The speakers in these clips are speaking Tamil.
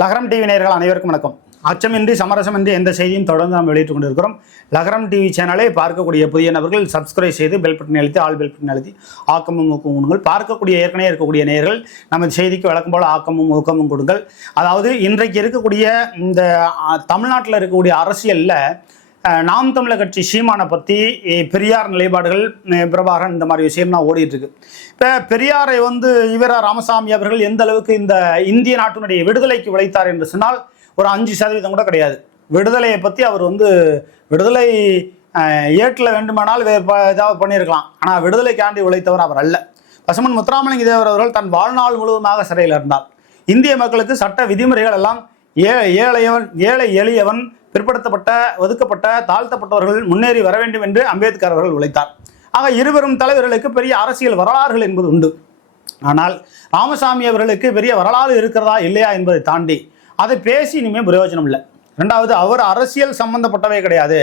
லகரம் டிவி நேர்கள் அனைவருக்கும் வணக்கம். அச்சமின்றி சமரசமின்றி எந்த செய்தியும் தொடர்ந்து நாம் வெளியிட்டுக் கொண்டிருக்கிறோம். லகரம் டிவி சேனலை பார்க்கக்கூடிய புதிய நபர்கள் சப்ஸ்கிரைப் செய்து பெல் பட்டன் அழுத்தி ஆல் பெல் பட்டன் அழுத்தி ஆக்கமும் ஊக்கமும் கொடுங்கள். பார்க்கக்கூடிய ஏற்கனவே இருக்கக்கூடிய நேர்கள் நமது செய்திக்கு வழக்கம் போல ஆக்கமும் ஊக்கமும் கொடுங்கள். அதாவது இன்றைக்கு இருக்கக்கூடிய இந்த தமிழ்நாட்டில் இருக்கக்கூடிய அரசியலில் நாம் தமிழர் கட்சி சீமானை பற்றி பெரியார் நிலைப்பாடுகள் பிரபாகரன் இந்த மாதிரி விஷயம்லாம் ஓடிட்டுருக்கு. இப்போ பெரியாரை வந்து இவர ராமசாமி அவர்கள் எந்த அளவுக்கு இந்த இந்திய நாட்டினுடைய விடுதலைக்கு உழைத்தார் என்று சொன்னால் ஒரு அஞ்சு சதவீதம் கூட கிடையாது. விடுதலையை பற்றி அவர் வந்து விடுதலை அஹ், ஏற்றில் வேண்டுமானால் வே- ஏதாவது பண்ணியிருக்கலாம். ஆனால் விடுதலைக்காண்டி உழைத்தவர் அவர் அல்ல. பசுமன் முத்துராமலிங்க தேவர் அவர்கள் தன் வாழ்நாள் முழுவதுமாக சிறையில் இருந்தார். இந்திய மக்களுக்கு சட்ட விதிமுறைகள் எல்லாம் ஏ ஏழையவன் ஏழை எளியவன் பிற்படுத்தப்பட்ட ஒதுக்கப்பட்ட தாழ்த்தப்பட்டவர்கள் முன்னேறி வர வேண்டும் என்று அம்பேத்கர் அவர்கள் உழைத்தார். ஆக இருவரும் தலைவர்களுக்கு பெரிய அரசியல் வரலாறுகள் என்பது உண்டு. ஆனால் ராமசாமி அவர்களுக்கு பெரிய வரலாறு இருக்கிறதா இல்லையா என்பதை தாண்டி அதை பேசி இனிமேல் பிரயோஜனம் இல்லை. ரெண்டாவது அவர் அரசியல் சம்பந்தப்பட்டவே கிடையாது.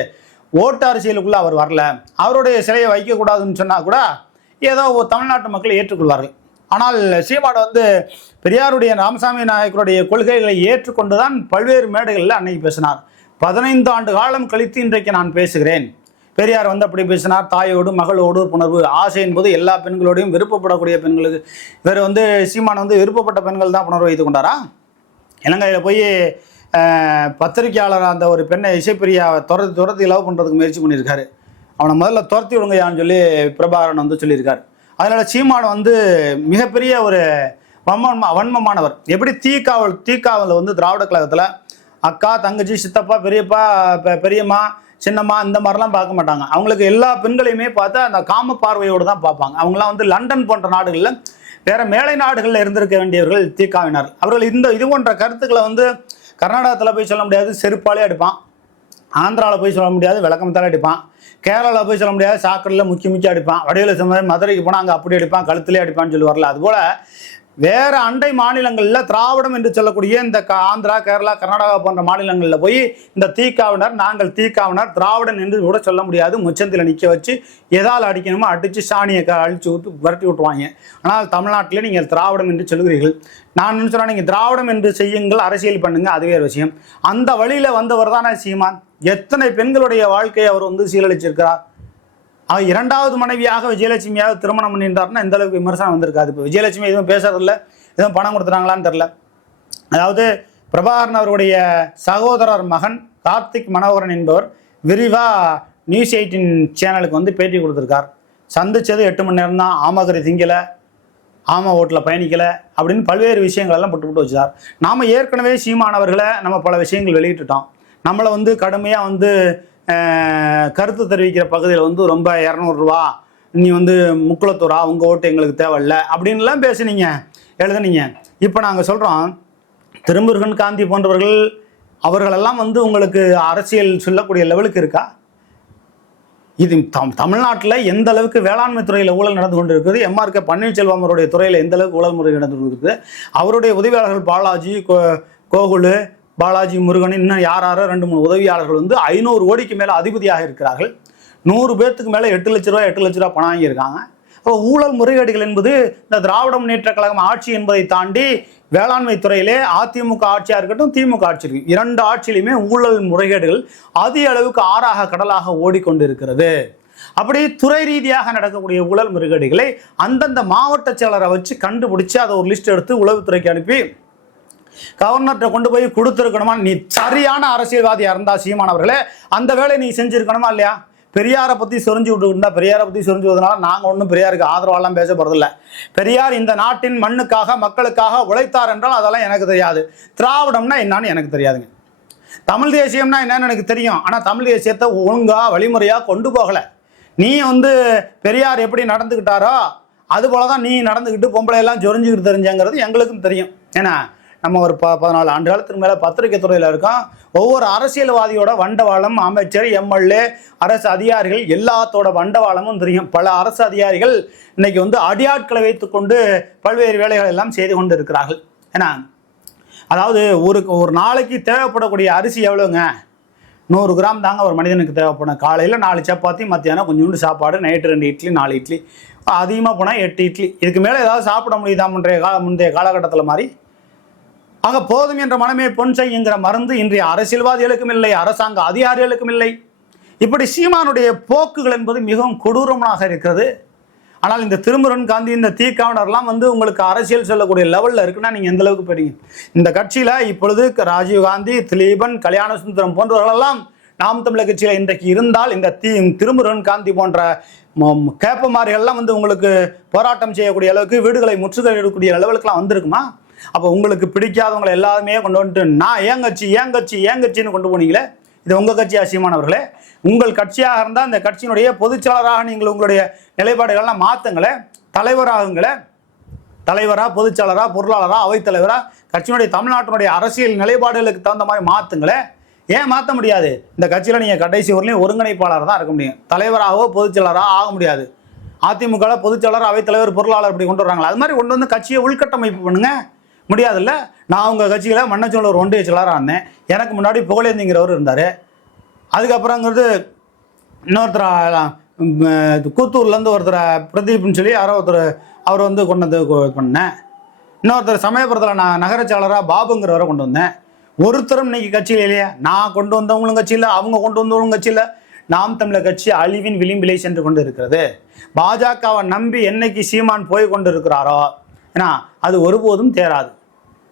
ஓட்டு அரசியலுக்குள்ள அவர் வரல. அவருடைய சிலையை வைக்கக்கூடாதுன்னு சொன்னால் கூட ஏதோ ஒரு தமிழ்நாட்டு மக்கள் ஏற்றுக்கொள்வார்கள். ஆனால் சீமாடு வந்து பெரியாருடைய ராமசாமி நாயக்கருடைய கொள்கைகளை ஏற்றுக்கொண்டுதான் பல்வேறு மேடைகளில் அன்னைக்கு பேசினார். பதினைந்து ஆண்டு காலம் கழித்து இன்றைக்கு நான் பேசுகிறேன். பெரியார் வந்து அப்படி பேசினார். தாயோடு மகளோடு புணர்வு ஆசை என்பது எல்லா பெண்களோடையும் விருப்பப்படக்கூடிய பெண்களுக்கு இவர் வந்து சீமான் வந்து விருப்பப்பட்ட பெண்கள் தான் புணர்வு வைத்து கொண்டாரா? இலங்கையில் போய் பத்திரிகையாளர் பத்திரிக்கையாளர் அந்த ஒரு பெண்ணை இசைப்பிரியா துரத்தி துரத்தி லவ் பண்ணுறதுக்கு முயற்சி பண்ணியிருக்காரு. அவனை முதல்ல துரத்தி விடுங்கயான்னு சொல்லி பிரபாகரன் வந்து சொல்லியிருக்கார். அதனால் சீமான் வந்து மிகப்பெரிய ஒரு வன்ம வன்மமானவர். எப்படி தீக்காவல் தீக்காவல் வந்து திராவிட கழகத்தில் அக்கா தங்கச்சி சித்தப்பா பெரியப்பா பெரியம்மா சின்னம்மா இந்த மாதிரிலாம் பார்க்க மாட்டாங்க. அவங்களுக்கு எல்லா பெண்களையுமே பார்த்தா அந்த காம பார்வையோடு தான் பார்ப்பாங்க. அவங்களாம் வந்து லண்டன் போன்ற நாடுகளில் வேற மேலை நாடுகளில் இருந்திருக்க வேண்டியவர்கள் தீக்காவினர். அவர்கள் இந்த இது போன்ற கருத்துக்களை வந்து கர்நாடகத்தில் போய் சொல்ல முடியாது செருப்பாலே அடிப்பான். ஆந்திராவில் போய் சொல்ல முடியாது விளக்கமத்தால் அடிப்பான். கேரளாவில் போய் சொல்ல முடியாது சாக்கடையில் முக்கி முக்கி அடிப்பான். வடிவில் சொன்ன மதுரைக்கு போனால் அங்கே அப்படி அடிப்பான் கழுத்துலேயே அடிப்பான்னு சொல்லி வரல அதுபோல் வேற அண்டை மாநிலங்களில் திராவிடம் என்று சொல்லக்கூடிய இந்த க- ஆந்திரா கேரளா கர்நாடகா போன்ற மாநிலங்களில் போய் இந்த தீக்காவினர் நாங்கள் தீக்காவினர் திராவிடன் என்று கூட சொல்ல முடியாது. முச்சந்தில் நிற்க வச்சு எதால் அடிக்கணுமோ அடித்து சாணியை க- அழிச்சு விட்டு விரட்டி விட்டுவாங்க ஆனால் தமிழ்நாட்டில் நீங்கள் திராவிடம் என்று சொல்கிறீர்கள் நான் என்ன நீங்கள் திராவிடம் என்று செய்யுங்கள் அரசியல் பண்ணுங்க அதுவே ஒரு விஷயம். அந்த வழியில் வந்தவர் தானே சீமான். எத்தனை பெண்களுடைய வாழ்க்கையை அவர் வந்து சீரழிச்சிருக்கிறார்? அவர் இரண்டாவது மனைவியாக விஜயலட்சுமியாக திருமணம் பண்ணியிருந்தாருன்னா இந்த அளவுக்கு விமர்சனம் வந்திருக்காது. இப்போ விஜயலட்சுமி எதுவும் பேசுறதில்ல எதுவும் பணம் கொடுத்துறாங்களான்னு தெரில அதாவது பிரபாகரன் அவருடைய சகோதரர் மகன் கார்த்திக் மனோகரன் என்பவர் விரிவாக நியூஸ் எயிட்டின் சேனலுக்கு வந்து பேட்டி கொடுத்துருக்கார். சந்திச்சது எட்டு மணி நேரம் தான் ஆமகரி திங்கலை ஆமா ஓட்டில் பயணிக்கலை அப்படின்னு பல்வேறு விஷயங்களெல்லாம் போட்டு போட்டு வச்சார் நாம் ஏற்கனவே சீமானவர்களை நம்ம பல விஷயங்கள் வெளியிட்டுட்டோம். நம்மளை வந்து கடுமையாக வந்து கருத்து தெரிவிக்கிற பகுதியில் வந்து ரொம்ப இரநூறுவா நீ வந்து முக்குளத்தூரா உங்கள் ஓட்டு எங்களுக்கு தேவையில்ல அப்படின்லாம் பேசுனீங்க எழுதுனீங்க. இப்போ நாங்கள் சொல்கிறோம் திருமுருகன் காந்தி போன்றவர்கள் அவர்களெல்லாம் வந்து உங்களுக்கு அரசியல் சொல்லக்கூடிய லெவலுக்கு இருக்கா? இது தம் தமிழ்நாட்டில் எந்த அளவுக்கு வேளாண்மை துறையில் ஊழல் நடந்து கொண்டு இருக்குது எம்ஆர் கே பன்னீர்செல்வம் அவருடைய துறையில் எந்த அளவுக்கு ஊழல் முறை நடந்து கொண்டு இருக்குது அவருடைய உதவியாளர்கள் பாலாஜி கோ கோகுலு பாலாஜி முருகன் இன்னும் யார் யாரோ ரெண்டு மூணு உதவியாளர்கள் வந்து ஐநூறு கோடிக்கு மேலே அதிபதியாக இருக்கிறார்கள். நூறு பேர்த்துக்கு மேலே எட்டு லட்ச ரூபா எட்டு லட்ச ரூபா பணம் வாங்கியிருக்காங்க. அப்போ ஊழல் முறைகேடுகள் என்பது இந்த திராவிட முன்னேற்ற கழகம் ஆட்சி என்பதை தாண்டி வேளாண்மை துறையிலே அதிமுக ஆட்சியாக இருக்கட்டும் திமுக ஆட்சி இருக்கு. இரண்டு ஆட்சியிலுமே ஊழல் முறைகேடுகள் அதிக அளவுக்கு ஆறாக கடலாக ஓடிக்கொண்டிருக்கிறது. அப்படி துறை ரீதியாக நடக்கக்கூடிய ஊழல் முறைகேடுகளை அந்தந்த மாவட்ட செயலரை வச்சு கண்டுபிடிச்சு அதை ஒரு லிஸ்ட் எடுத்து உளவுத்துறைக்கு அனுப்பி கவர்னர்கிட்ட கொண்டு போய் கொடுத்துருக்கணுமா? நீ சரியான அரசியல்வாதியாக இருந்தா சீமானவர்களே அந்த வேலையை நீ செஞ்சுருக்கணுமா இல்லையா? பெரியாரை பற்றி சொரிஞ்சு விட்டு இருந்தால் பெரியாரை பற்றி சொரிஞ்சு நாங்கள் ஒன்றும் பெரியாருக்கு ஆதரவாலாம் பேச போகிறதில்ல பெரியார் இந்த நாட்டின் மண்ணுக்காக மக்களுக்காக உழைத்தார் என்றால் அதெல்லாம் எனக்கு தெரியாது. திராவிடம்னா என்னன்னு எனக்கு தெரியாதுங்க. தமிழ் தேசியம்னா என்னன்னு எனக்கு தெரியும். ஆனால் தமிழ் தேசியத்தை ஒழுங்காக வழிமுறையாக கொண்டு போகலை. நீ வந்து பெரியார் எப்படி நடந்துக்கிட்டாரோ அது போல தான் நீ நடந்துக்கிட்டு பொம்பளை எல்லாம் சொரிஞ்சுக்கிட்டு தெரிஞ்சங்கிறது எங்களுக்கும் தெரியும். ஏன்னா நம்ம ஒரு ப பதினாலு ஆண்டு காலத்துக்கு மேலே பத்திரிகை துறையில் இருக்கோம். ஒவ்வொரு அரசியல்வாதியோட வண்டவாளம் அமைச்சர் எம்எல்ஏ அரசு அதிகாரிகள் எல்லாத்தோட வண்டவாளமும் தெரியும். பல அரசு அதிகாரிகள் இன்னைக்கு வந்து அடியாட்களை வைத்துக்கொண்டு பல்வேறு வேலைகள் எல்லாம் செய்து கொண்டு இருக்கிறார்கள் ஏன்னா அதாவது ஒரு ஒரு நாளைக்கு தேவைப்படக்கூடிய அரிசி எவ்வளோங்க நூறு கிராம் தாங்க ஒரு மனிதனுக்கு தேவைப்படும். காலையில் நாலு சப்பாத்தி மத்தியானம் கொஞ்சோண்டு சாப்பாடு நைட்டு ரெண்டு இட்லி நாலு இட்லி. அதிகமாக போனால் எட்டு இட்லி. இதுக்கு மேலே ஏதாவது சாப்பிட முடியுதா முந்தைய கால முந்தைய காலகட்டத்தில் மாதிரி? ஆக போதும் என்ற மனமே பொன் செய்யுங்கிற மருந்து இன்றைய அரசியல்வாதிகளுக்கும் இல்லை அரசாங்க அதிகாரிகளுக்கும் இல்லை. இப்படி சீமானுடைய போக்குகள் என்பது மிகவும் கொடூரமாக இருக்கிறது. ஆனால் இந்த திருமுருகன் காந்தி இந்த தீக்காவனர்லாம் வந்து உங்களுக்கு அரசியல் சொல்லக்கூடிய லெவலில் இருக்குன்னா நீங்கள் எந்த அளவுக்கு போறீங்க? இந்த கட்சியில் இப்பொழுது ராஜீவ் காந்தி திலீபன் கல்யாண சுந்தரம் போன்றவர்களெல்லாம் நாம் தமிழர் கட்சியில் இன்றைக்கு இருந்தால் இந்த தீ திருமுருகன் காந்தி போன்ற கேப்பமாரிகள்லாம் வந்து உங்களுக்கு போராட்டம் செய்யக்கூடிய அளவுக்கு வீடுகளை முற்றுகையிடக்கூடிய லெவலுக்குலாம் வந்திருக்குமா? அப்போ உங்களுக்கு பிடிக்காதவங்களை எல்லாருமே கொண்டு வந்துட்டு நான் ஏன் கட்சி ஏன் கட்சி ஏன் கட்சின்னு கொண்டு போனீங்களே இது உங்கள் கட்சி அசியமானவர்களே உங்கள் கட்சியாக இருந்தால் இந்த கட்சியினுடைய பொதுச்செயலராக நீங்கள் உங்களுடைய நிலைப்பாடுகள்லாம் மாற்றுங்களே தலைவராகுங்களே தலைவராக பொதுச்செயலராக பொருளாளராக அவைத்தலைவராக கட்சியினுடைய தமிழ்நாட்டினுடைய அரசியல் நிலைப்பாடுகளுக்கு தகுந்த மாதிரி மாற்றுங்களேன் ஏன் மாற்ற முடியாது? இந்த கட்சியில் நீங்கள் கடைசி வரலையும் ஒருங்கிணைப்பாளர் தான் இருக்க முடியும். தலைவராகவோ பொதுச்செயலராக ஆக முடியாது. அதிமுக பொதுச்செயலர் அவைத்தலைவர் பொருளாளர் இப்படி கொண்டு வர்றாங்களா. அது மாதிரி கொண்டு வந்து கட்சியை உள்கட்டமைப்பு பண்ணுங்கள் முடியாதுல்ல? நான் உங்கள் கட்சியில் மன்னச்சோழர் ஒன்றிய செயலராக இருந்தேன். எனக்கு முன்னாடி புகழேந்திங்கிறவர் இருந்தார். அதுக்கப்புறங்கிறது இன்னொருத்தர் கூத்தூர்லேருந்து ஒருத்தரை பிரதீப்னு சொல்லி யாரோ ஒருத்தர் அவர் வந்து கொண்டு வந்து பண்ணேன் இன்னொருத்தர் சமயபுரத்தில் நான் நகரச்சாளராக பாபுங்கிறவரை கொண்டு வந்தேன். ஒருத்தரும் இன்னைக்கு கட்சியில் இல்லையா. நான் கொண்டு வந்தவங்களும் கட்சியில் அவங்க கொண்டு வந்தவங்களும் கட்சியில். நாம் தமிழர் கட்சி அழிவின் விளிம்பிலை சென்று கொண்டு இருக்கிறது பாஜகவை நம்பி என்னைக்கு சீமான் போய் கொண்டு இருக்கிறாரோ ஏன்னா அது ஒருபோதும் தேராது.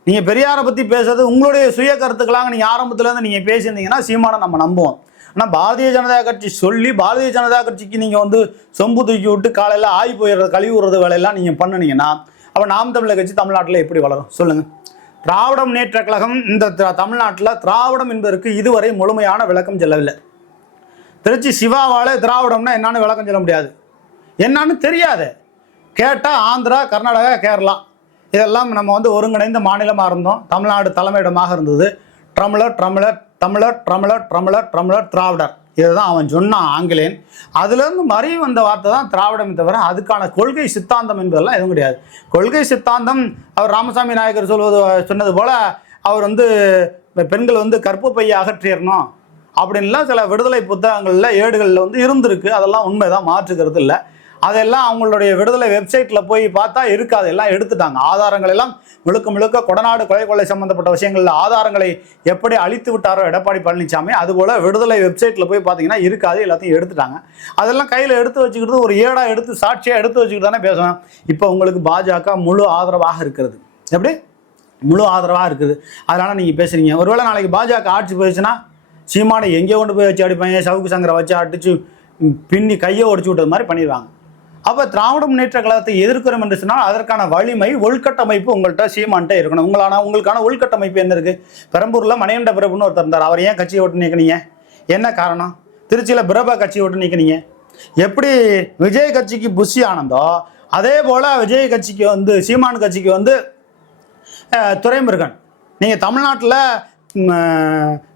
நீங்கள் பெரியாரை பற்றி பேசுறது உங்களுடைய சுய கருத்துக்களாக நீங்கள் ஆரம்பத்துலேருந்து நீங்கள் பேசியிருந்தீங்கன்னா சீமானை நம்ம நம்புவோம். ஆனால் பாரதிய ஜனதா கட்சி சொல்லி பாரதிய ஜனதா கட்சிக்கு நீங்கள் வந்து சொம்பு தூக்கி விட்டு காலையில் ஆகி போயிடுறது கழுவி விடுறது வேலையெல்லாம் நீங்கள் பண்ணினீங்கன்னா அப்போ நாம் தமிழர் கட்சி தமிழ்நாட்டில் எப்படி வளரும்? சொல்லுங்கள் திராவிட முன்னேற்ற கழகம் இந்த தமிழ்நாட்டில் திராவிடம் என்பதற்கு இதுவரை முழுமையான விளக்கம் செல்லவில்லை. திருச்சி சிவாவால் திராவிடம்னா என்னன்னு விளக்கம் சொல்ல முடியாது. என்னன்னு தெரியாது. கேட்டால் ஆந்திரா கர்நாடகா கேரளா. இதெல்லாம் நம்ம வந்து ஒருங்கிணைந்த மாநிலமாக இருந்தோம். தமிழ்நாடு தலைமையிடமாக இருந்தது. ட்ரம்ளர் ட்ரம்ளர் தமிழர் ட்ரம்ளர் ட்ரம்ளர் ட்ரம்ளர் திராவிடர். இதுதான் அவன் சொன்னான் ஆங்கிலேயன். அதுலேருந்து மறைவு வந்த வார்த்தை தான் திராவிடம் தவிர அதுக்கான கொள்கை சித்தாந்தம் என்பதெல்லாம் எதுவும் கிடையாது. கொள்கை சித்தாந்தம் அவர் ராமசாமி நாயக்கர் சொல்வது சொன்னது போல் அவர் வந்து பெண்கள் வந்து கற்பப்பையை அகற்றிடணும் அப்படின்லாம் சில விடுதலை புத்தகங்களில் ஏடுகளில் வந்து இருந்திருக்கு. அதெல்லாம் உண்மைதான் மாற்றுக்கிறது இல்லை அதெல்லாம் அவங்களுடைய விடுதலை வெப்சைட்டில் போய் பார்த்தா இருக்காது. எல்லாம் எடுத்துட்டாங்க. ஆதாரங்கள் எல்லாம் முழுக்க முழுக்க கொடநாடு கொலை கொள்ளை சம்பந்தப்பட்ட விஷயங்களில் ஆதாரங்களை எப்படி அழித்து விட்டாரோ எடப்பாடி பழனிசாமி அதுபோல் விடுதலை வெப்சைட்டில் போய் பார்த்தீங்கன்னா இருக்காது. எல்லாத்தையும் எடுத்துட்டாங்க. அதெல்லாம் கையில் எடுத்து வச்சுக்கிட்டு ஒரு ஏடாக எடுத்து சாட்சியாக எடுத்து வச்சுக்கிட்டு தானே பேசுவேன் இப்போ உங்களுக்கு பாஜக முழு ஆதரவாக இருக்கிறது. எப்படி? முழு ஆதரவாக இருக்குது. அதனால் நீங்கள் பேசுகிறீங்க ஒருவேளை நாளைக்கு பாஜக ஆட்சி போயிடுச்சுன்னா சீமானை எங்கே கொண்டு போய் வச்சு அடிப்பாங்க. சவுக்கு சங்கரை வச்சு அடிச்சு பின்னி கையை ஒடிச்சு விட்டது மாதிரி பண்ணிடுவாங்க. அப்போ திராவிட முன்னேற்ற கழகத்தை எதிர்க்கிறோம் என்று சொன்னால் அதற்கான வலிமை உள்கட்டமைப்பு உங்கள்கிட்ட சீமான்ட்டே இருக்கணும். உங்களான உங்களுக்கான உள்கட்டமைப்பு என்ன இருக்குது பெரம்பூரில் மணிகண்ட பிரபுன்னு ஒருத்தர் இருந்தார். அவர் ஏன் கட்சியை விட்டு நீக்கினீங்க? என்ன காரணம்? திருச்சியில் பிரபா கட்சியை விட்டு நீக்கினீங்க. எப்படி விஜய் கட்சிக்கு புஷி ஆனந்தோ அதே போல் விஜய் கட்சிக்கு வந்து சீமான் கட்சிக்கு வந்து துரைமுருகன். நீங்கள் தமிழ்நாட்டில்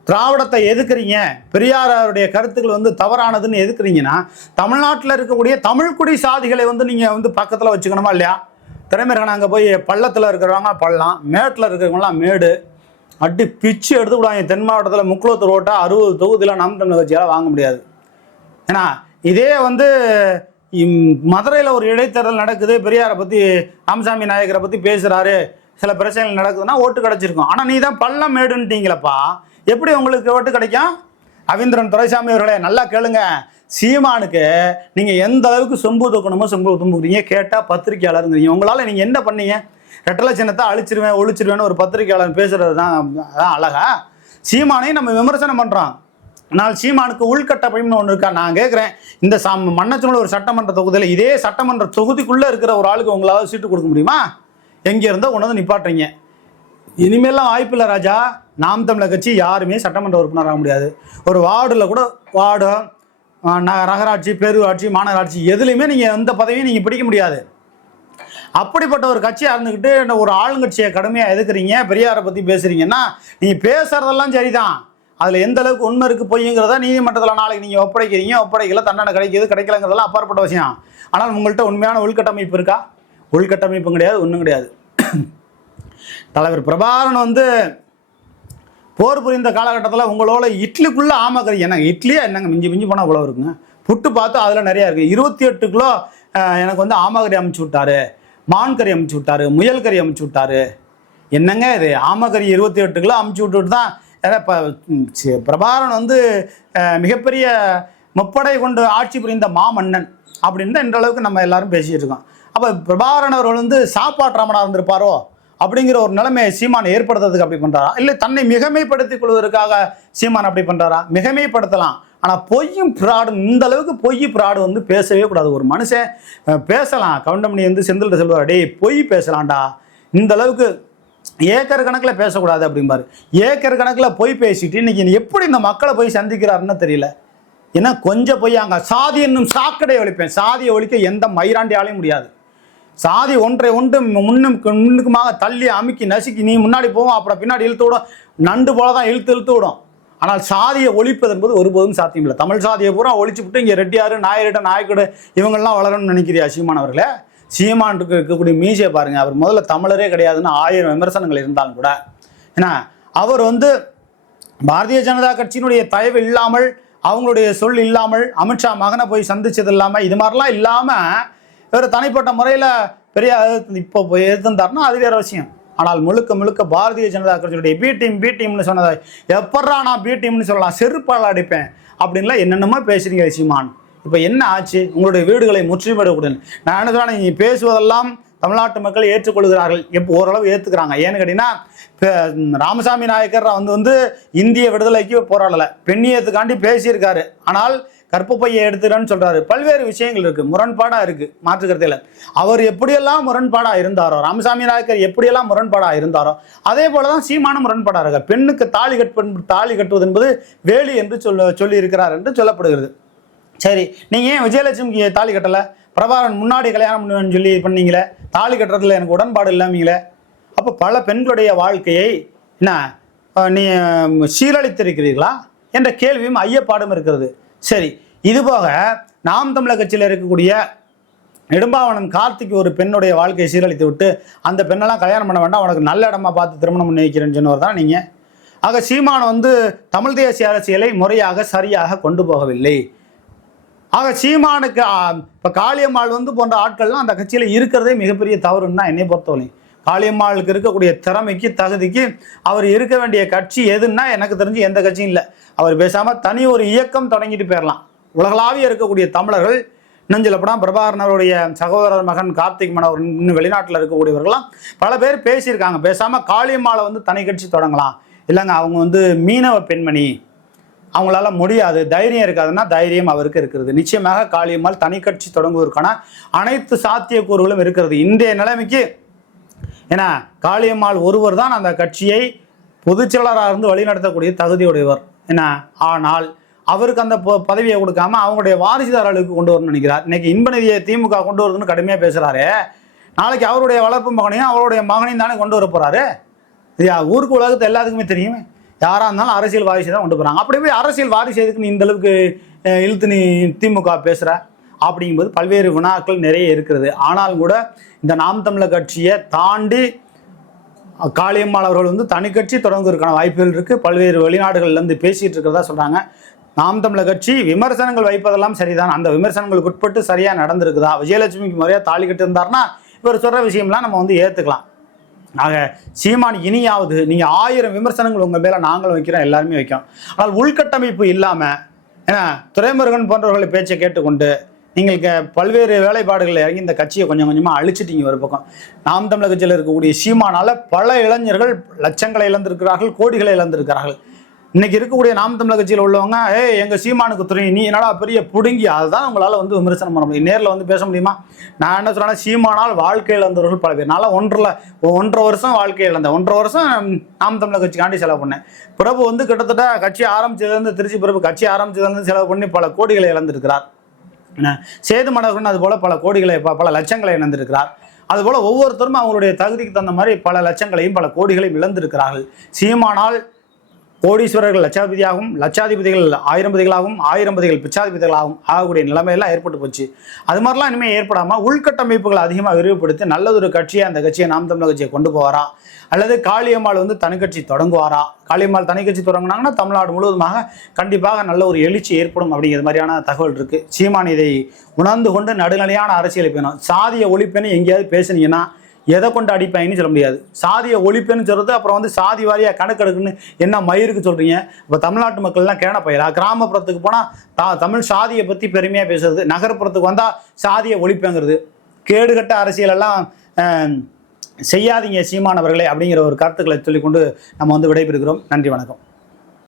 திராவிடத்தை எதுக்குறீங்க பெரியாருடைய கருத்துக்கள் வந்து தவறானதுன்னு எதுக்குறீங்கன்னா தமிழ்நாட்டில் இருக்கக்கூடிய தமிழ்குடி சாதிகளை வந்து நீங்கள் வந்து பக்கத்தில் வச்சுக்கணுமா இல்லையா? திறமையான அங்கே போய் பள்ளத்தில் இருக்கிறவங்க பள்ளம் மேட்டில் இருக்கிறவங்களாம் மேடு அடி பிச்சு எடுத்து விடுவாங்க. தென் மாவட்டத்தில் முக்குளத்தூர் ரோட்டாக அறுபது தொகுதியில் நாம் தமிழர் கட்சியால் வாங்க முடியாது. ஏன்னா இதே வந்து மதுரையில் ஒரு இடைத்தேர்தல் நடக்குது. பெரியாரை பற்றி ராமசாமி நாயக்கரை பற்றி பேசுகிறாரு சில பிரச்சனைகள் நடக்குதுன்னா ஓட்டு கிடச்சிருக்கும். ஆனால் நீ தான் பள்ளம் மேடுன்ட்டீங்களப்பா. எப்படி உங்களுக்கு ஓட்டு கிடைக்கும்? அவீந்திரன் துரைசாமி அவர்களே நல்லா கேளுங்க. சீமானுக்கு நீங்கள் எந்த அளவுக்கு சொம்பு தூக்கணுமோ சொம்பு தும்புக்கிறீங்க கேட்டால் பத்திரிக்கையாளருங்கிறீங்க உங்களால் நீங்கள் என்ன பண்ணீங்க? ரெட்டலை சின்னத்தை அழிச்சிருவேன் ஒழிச்சிருவேன்னு ஒரு பத்திரிகையாளர் பேசுறது தான் அதான் அழகா? சீமானையும் நம்ம விமர்சனம் பண்ணுறோம் ஆனால் சீமானுக்கு உள்கட்டமைப்புன்னு ஒன்று இருக்கா? நான் கேட்குறேன் இந்த சம் மன்னச்சனூர் ஒரு சட்டமன்ற தொகுதியில் இதே சட்டமன்ற தொகுதிக்குள்ளே இருக்கிற ஒரு ஆளுக்கு உங்களால் சீட்டு கொடுக்க முடியுமா? எங்கே இருந்தால் கொண்டு நிப்பாட்டுறீங்க. இனிமேலாம் வாய்ப்பு இல்லை ராஜா. நாம் தமிழர் கட்சி யாருமே சட்டமன்ற உறுப்பினர் ஆக முடியாது. ஒரு வார்டில் கூட வார்டு ந- நகராட்சி பேரூராட்சி மாநகராட்சி எதுலேயுமே நீங்கள் எந்த பதவியும் நீங்கள் பிடிக்க முடியாது. அப்படிப்பட்ட ஒரு கட்சியாக இருந்துக்கிட்டு இந்த ஒரு ஆளுங்கட்சியை கடுமையாக எதுக்குறீங்க பெரியாரை பற்றி பேசுகிறீங்கன்னா நீங்கள் பேசுகிறதெல்லாம் சரிதான். அதில் எந்த அளவுக்கு உண்மை இருக்குது பொய்ங்கிறத நீதிமன்றத்தில் நாளைக்கு நீங்கள் ஒப்படைக்கிறீங்க ஒப்படைக்கல தண்டனை கிடைக்கிது கிடைக்கலங்கிறதெல்லாம் அப்பாற்பட்ட விஷயம். ஆனால் உங்கள்கிட்ட உண்மையான உள்கட்டமைப்பு இருக்கா? உள்கட்டமைப்பும் கிடையாது ஒன்றும் கிடையாது. தலைவர் பிரபாகரன் வந்து போர் புரிந்த காலகட்டத்தில் உங்களோட இட்லிக்குள்ளே ஆமாக்கறி. என்னங்க இட்லியே என்னங்க மிஞ்சி மிஞ்சி போனால் இவ்வளோ இருக்குங்க? புட்டு பார்த்து அதில் நிறையா இருக்குது இருபத்தி எட்டு கிலோ எனக்கு வந்து ஆமாக்கறி அமுச்சு விட்டாரு. மான் கறி அமுச்சு விட்டாரு. முயல் கறி அமுச்சு விட்டாரு. என்னங்க இது? ஆமக்கறி இருபத்தி எட்டு கிலோ அமுச்சு விட்டுட்டு தான் ஏன்னா இப்போ பிரபாரன் வந்து மிகப்பெரிய முப்படை கொண்டு ஆட்சி புரிந்த மாமன்னன் அப்படின்னு தான் இந்த அளவுக்கு நம்ம எல்லாரும் பேசிகிட்டு இருக்கோம். அப்போ பிரபாகரன் அவர்கள் வந்து சாப்பாட்டு இருந்திருப்பாரோ? அப்படிங்கிற ஒரு நிலைமையை சீமான் ஏற்படுத்துறதுக்கு அப்படி பண்றாரா? இல்லை தன்னை மிகமைப்படுத்திக் கொள்வதற்காக சீமான் அப்படி பண்றாரா? மிகமைப்படுத்தலாம். ஆனால் பொய்யும் பிராடும் இந்த அளவுக்கு பொய் பிராடு வந்து பேசவே கூடாது. ஒரு மனுஷன் பேசலாம். கவுண்டமணி வந்து செந்தில் சொல்லுவார் அடே பொய் பேசலாம்டா. இந்த அளவுக்கு ஏக்கர் கணக்கில் பேசக்கூடாது அப்படிம்பாரு. ஏக்கர் கணக்கில் பொய் பேசிட்டு இன்னைக்கு எப்படி இந்த மக்களை போய் சந்திக்கிறாருன்னு தெரியல. ஏன்னா கொஞ்சம் பொய்யாங்க. அங்கே சாதி என்னும் சாக்கடை ஒழிப்பேன். சாதியை ஒழிக்க எந்த மயிராண்டியாலையும் முடியாது. சாதி ஒன்றை ஒன்று முன்னும் முன்னுக்குமாக தள்ளி அமுக்கி நசுக்கி நீ முன்னாடி போவோம் அப்புறம் பின்னாடி இழுத்து விடும். நண்டு போல தான் இழுத்து இழுத்து விடும். ஆனால் சாதியை ஒழிப்பது என்பது ஒருபோதும் சாத்தியம் இல்லை. தமிழ் சாதியை பூரா ஒழிச்சு விட்டு இங்கே ரெட்டியார் நாயரிட நாயக்கடு இவங்கெல்லாம் வளரணும்னு நினைக்கிறியா சீமான் அவர்களே? சீமானுக்கு இருக்கக்கூடிய மீசையை பாருங்க. அவர் முதல்ல தமிழரே கிடையாதுன்னு ஆயிரம் விமர்சனங்கள் இருந்தாலும் கூட. ஏன்னா அவர் வந்து பாரதிய ஜனதா கட்சியினுடைய தயவு இல்லாமல் அவங்களுடைய சொல் இல்லாமல் அமித்ஷா மகனை போய் சந்திச்சது இல்லாமல் இது மாதிரிலாம் இல்லாமல் இவர் தனிப்பட்ட முறையில் பெரிய இப்போ போய் எதிர்த்திருந்தாருன்னா அது வேற விஷயம். ஆனால் முழுக்க முழுக்க பாரதிய ஜனதா கட்சியுடைய பி டீம் பி டீம்னு சொன்னதை எப்பட்றா நான் பி டீம்னு சொல்லலாம் செருப்பால் அடிப்பேன் அப்படின்லாம் என்னென்னமோ பேசுறீங்க சீமான். இப்போ என்ன ஆச்சு? உங்களுடைய வீடுகளை முற்றுமிடக்கூடாது நான் என்ன சொல்றேன் நீங்கள் பேசுவதெல்லாம் தமிழ்நாட்டு மக்கள் ஏற்றுக்கொள்கிறார்கள். எப்போ ஓரளவு ஏற்றுக்கிறாங்க ஏன்னு கேட்டிங்கன்னா இப்போ ராமசாமி நாயக்கர் வந்து வந்து இந்திய விடுதலைக்கு போராடலை. பெண்ணியத்துக்காண்டி பேசியிருக்காரு. ஆனால் கற்பப்பையை எடுத்துக்கிறேன்னு சொல்றாரு. பல்வேறு விஷயங்கள் இருக்கு. முரண்பாடா இருக்கு. மாற்றுக்கிறதுல அவர் எப்படியெல்லாம் முரண்பாடா இருந்தாரோ ராமசாமி நாயக்கர் எப்படியெல்லாம் முரண்பாடா இருந்தாரோ அதே போலதான் சீமான முரண்பாடா இருக்கார் பெண்ணுக்கு தாலி கட் தாலி கட்டுவது என்பது வேலி என்று சொல்ல சொல்லி இருக்கிறார் என்று சொல்லப்படுகிறது. சரி நீங்க ஏன் விஜயலட்சுமிக்கு தாலி கட்டல? பிரபாரன் முன்னாடி கல்யாணம் பண்ணுவேன்னு சொல்லி பண்ணீங்களே? தாலி கட்டுறதுல எனக்கு உடன்பாடு இல்லாமீங்களே? அப்போ பல பெண்களுடைய வாழ்க்கையை என்ன நீ சீரழித்திருக்கிறீர்களா? என்ற கேள்வியும் ஐயப்பாடும் இருக்கிறது. சரி இது போக நாம் தமிழர் கட்சியில் இருக்கக்கூடிய நெடும்பாவனம் கார்த்திக் ஒரு பெண்ணுடைய வாழ்க்கையை சீரழித்து விட்டு அந்த பெண்ணெல்லாம் கல்யாணம் பண்ண வேண்டாம் உனக்கு நல்ல இடமா பார்த்து திருமணம் பண்ணி வைக்கிறேன்னு சொன்னவர் தான் நீங்கள் ஆக சீமான் வந்து தமிழ் தேசிய அரசியலை முறையாக சரியாக கொண்டு போகவில்லை. ஆக சீமானுக்கு இப்போ காளியம்மாள் வந்து போன்ற ஆட்கள்லாம் அந்த கட்சியில் இருக்கிறதே மிகப்பெரிய தவறுன்னு தான் என்னை பொறுத்தவரையும் காளியம்மாளுக்கு இருக்கக்கூடிய திறமைக்கு தகுதிக்கு அவர் இருக்க வேண்டிய கட்சி எதுன்னா எனக்கு தெரிஞ்சு எந்த கட்சியும் இல்லை. அவர் பேசாமல் தனி ஒரு இயக்கம் தொடங்கிட்டு போயிடலாம் உலகளாவிய இருக்கக்கூடிய தமிழர்கள் இன்னும் சொல்லப்போனால் சகோதரர் மகன் கார்த்திக் மனவர் இன்னும் வெளிநாட்டில் இருக்கக்கூடியவர்கள்லாம் பல பேர் பேசியிருக்காங்க. பேசாமல் காளியம்மாளை வந்து தனி கட்சி தொடங்கலாம். இல்லைங்க அவங்க வந்து மீனவ பெண்மணி. அவங்களால முடியாது. தைரியம் இருக்காதுன்னா தைரியம் அவருக்கு இருக்கிறது. நிச்சயமாக காளியம்மாள் தனி கட்சி தொடங்குவதற்கான அனைத்து சாத்தியக்கூறுகளும் இருக்கிறது. இன்றைய நிலைமைக்கு ஏன்னா காளியம்மாள் ஒருவர் தான் அந்த கட்சியை பொதுச்செயலாளராக இருந்து வழிநடத்தக்கூடிய தகுதியுடையவர். என்ன? ஆனால் அவருக்கு அந்த பதவியை கொடுக்காம அவங்களுடைய வாரிசுதாரர்களுக்கு கொண்டு வரணும்னு நினைக்கிறார். இன்னைக்கு இன்ப நிதியை திமுக கொண்டு வருதுன்னு கடுமையாக பேசுகிறாரு நாளைக்கு அவருடைய வளர்ப்பு மகனையும் அவருடைய மகனையும் தானே கொண்டு வர போகிறாரு இது ஊருக்கு உலகத்தை எல்லாத்துக்குமே தெரியுமே. யாராக இருந்தாலும் அரசியல் வாரிசு தான் கொண்டு போகிறாங்க அப்படி போய் அரசியல் வாரிசு எதுக்கு நீ இந்தளவுக்கு இழுத்து நீ திமுக பேசுகிற அப்படிங்கும்போது பல்வேறு வினாக்கள் நிறைய இருக்கிறது. ஆனாலும் கூட இந்த நாம் தமிழர் கட்சியை தாண்டி காளியம்மாள் அவர்கள் வந்து தனி கட்சி தொடங்குவதற்கான வாய்ப்புகள் இருக்குது பல்வேறு வெளிநாடுகள்லேருந்து பேசிகிட்டு இருக்கிறதா சொல்கிறாங்க நாம் தமிழர் கட்சி விமர்சனங்கள் வைப்பதெல்லாம் சரிதான். அந்த விமர்சனங்களுக்கு உட்பட்டு சரியாக நடந்திருக்குதா? விஜயலட்சுமிக்கு முறையாக தாலி கட்டி இருந்தாருன்னா இவர் சொல்கிற விஷயம்லாம் நம்ம வந்து ஏற்றுக்கலாம் ஆக சீமான் இனியாவது நீங்கள் ஆயிரம் விமர்சனங்கள் உங்கள் மேலே நாங்களும் வைக்கிறோம் எல்லாருமே வைக்கிறோம். ஆனால் உள்கட்டமைப்பு இல்லாமல் ஏன்னா துரைமுருகன் போன்றவர்களை பேச்சை கேட்டுக்கொண்டு நீங்கள் பல்வேறு வேலைப்பாடுகளில் இறங்கி இந்த கட்சியை கொஞ்சம் கொஞ்சமாக அழிச்சிட்டீங்க ஒரு பக்கம். நாம் தமிழக கட்சியில் இருக்கக்கூடிய சீமானால் பல இளைஞர்கள் லட்சங்களை இழந்திருக்கிறார்கள் கோடிகளை இழந்திருக்கிறார்கள். இன்னைக்கு இருக்கக்கூடிய நாம் தமிழக கட்சியில் உள்ளவங்க ஏ எங்கள் சீமானுக்கு துறை நீ என்னடா பெரிய புடுங்கி? அதுதான் உங்களால் வந்து விமர்சனம் பண்ண முடியும். நேரில் வந்து பேச முடியுமா? நான் என்ன சொல்கிறேன்னா சீமானால் வாழ்க்கை இழந்தவர்கள் பல பேர். நான் ஒன்றரை ஒன்றரை வருஷம் வாழ்க்கை இழந்தேன். ஒன்றரை வருஷம் நாம் தமிழக கட்சிக்காண்டி செலவு பண்ணேன். பிரபு வந்து கிட்டத்தட்ட கட்சி ஆரம்பிச்சதுலேருந்து திருச்சி பிரபு கட்சி ஆரம்பிச்சதுலேருந்து செலவு பண்ணி பல கோடிகளை இழந்திருக்கிறார். என்ன சேது மனோகரன் அதுபோல் பல கோடிகளை ப- பல லட்சங்களை இழந்திருக்கிறார். அதுபோல் ஒவ்வொருத்தரும் அவங்களுடைய தகுதிக்கு தகுந்த மாதிரி பல லட்சங்களையும் பல கோடிகளையும் இழந்திருக்கிறார்கள். சீமானால் கோடீஸ்வரர்கள் லட்சாதிபதியாகவும் லட்சாதிபதிகள் ஆயிரம்பதிகளாகவும் ஆயிரம்பதிகள் பிச்சாதிபதிகளாகவும் ஆகக்கூடிய நிலைமையெல்லாம் ஏற்பட்டு போச்சு. அது மாதிரிலாம் இனிமேல் ஏற்படாமல் உள்கட்டமைப்புகளை அதிகமாக விரிவுபடுத்தி நல்லதொரு கட்சியை அந்த கட்சியை நாம் தமிழர் கட்சியை கொண்டு போவாரா? அல்லது காளியம்மாள் வந்து தனிக்கட்சி தொடங்குவாரா? காளியம்மாள் தனிக்கட்சி தொடங்கினாங்கன்னா தமிழ்நாடு முழுவதுமாக கண்டிப்பாக நல்ல ஒரு எழுச்சி ஏற்படும் அப்படிங்கிற மாதிரியான தகவல் இருக்கு. சீமான் இதை உணர்ந்து கொண்டு நடுநிலையான அரசியலை பேணும். சாதிய ஒழிப்புன்னு எங்கேயாவது பேசுனீங்கன்னா எதை கொண்டு அடிப்பாங்கன்னு சொல்ல முடியாது. சாதியை ஒழிப்புன்னு சொல்கிறது அப்புறம் வந்து சாதி வாரியாக கணக்கெடுக்குன்னு என்ன மயிருக்கு சொல்கிறீங்க இப்போ தமிழ்நாட்டு மக்கள்லாம் கேன பயிரா கிராமப்புறத்துக்கு போனால் தா தமிழ் சாதியை பற்றி பெருமையாக பேசுறது. நகர்ப்புறத்துக்கு வந்தால் சாதியை ஒழிப்புங்கிறது. கேடுகட்ட அரசியலெல்லாம் செய்யாதீங்க சீமானவர்களே அப்படிங்கிற ஒரு கருத்துக்களை சொல்லிக்கொண்டு நம்ம வந்து விடைபெறுகிறோம். நன்றி வணக்கம்.